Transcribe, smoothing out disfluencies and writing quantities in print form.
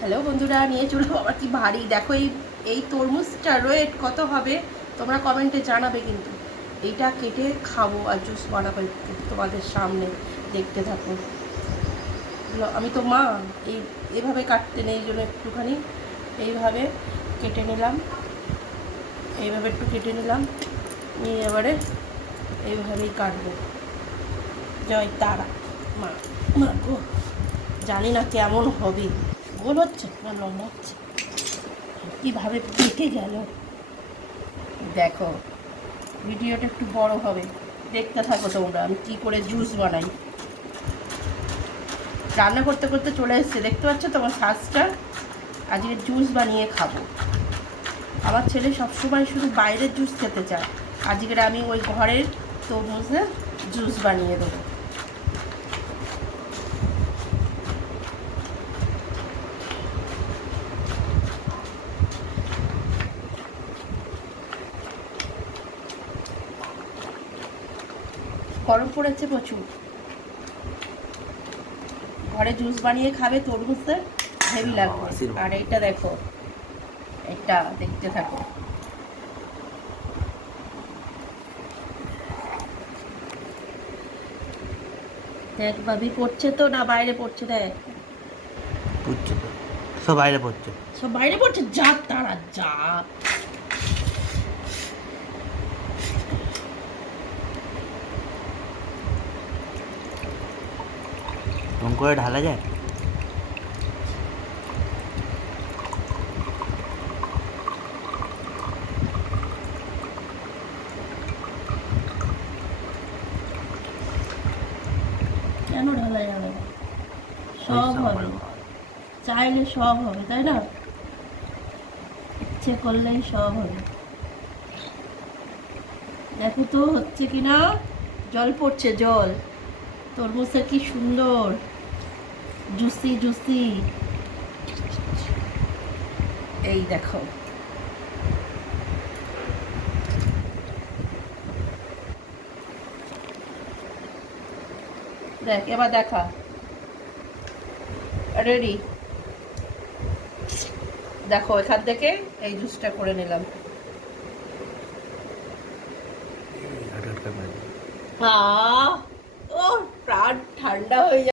Hello বন্ধুরা, নিয়ে চলো আবার কি ভারী দেখো। এই তরমুজটার ওয়েট কত হবে তোমরা কমেন্টে জানাবে। কিন্তু এইটা কেটে খাবো আর জুস বানাবো একটু তোমাদের সামনে, দেখতে থাকো। আমি তো মা, এইভাবে কাটতে নেই, এই জন্য একটুখানি এইভাবে কেটে নিলাম। এইভাবে একটু কেটে নিলাম, নিয়ে এবারে এইভাবেই কাটবো। জয় তারা মা। মা গো, জানি না কেমন হবে। গোল হচ্ছে না লম্বা হচ্ছে, কীভাবে পেকে গেল দেখো। ভিডিওটা একটু বড় হবে, দেখতে থাকো তোমরা আমি কী করে জুস বানাই। রান্না করতে করতে চলে এসছে, দেখতে পাচ্ছ তোমার শ্বাসটা। আজকে জুস বানিয়ে খাবো। আমার ছেলে সবসময় শুধু বাইরের জুস খেতে চায়, আজকের আমি ওই ঘরের তরমুজের জুস বানিয়ে দেবো। গরম পড়েছে প্রচুর, ঘরে জুস বানিয়ে খাবে তরমুজের, হেভি লাগবে। আর এইটা দেখো, এটা দেখতে থাকো। দেখ ভাবি, পড়ছে তো না বাইরে পড়ছে? দেখ পড়ছে তো, সব বাইরে পড়ছে, সব বাইরে পড়ছে। যা তারা যা। এরকম করে ঢালা যায়। কেন ঢালা যাবে না? সব হবে, চাইলে সব হবে, তাই না? ইচ্ছে করলেই সব হবে। দেখো তো হচ্ছে কিনা। জল পড়ছে, জল। তরমুজটা কি সুন্দর, জুসি জুসি। এই দেখো, দেখ এবার দেখা। রেডি? দেখো এখান থেকে এই জুসটা করে নিলাম। ও প্রাণ ঠান্ডা হয়ে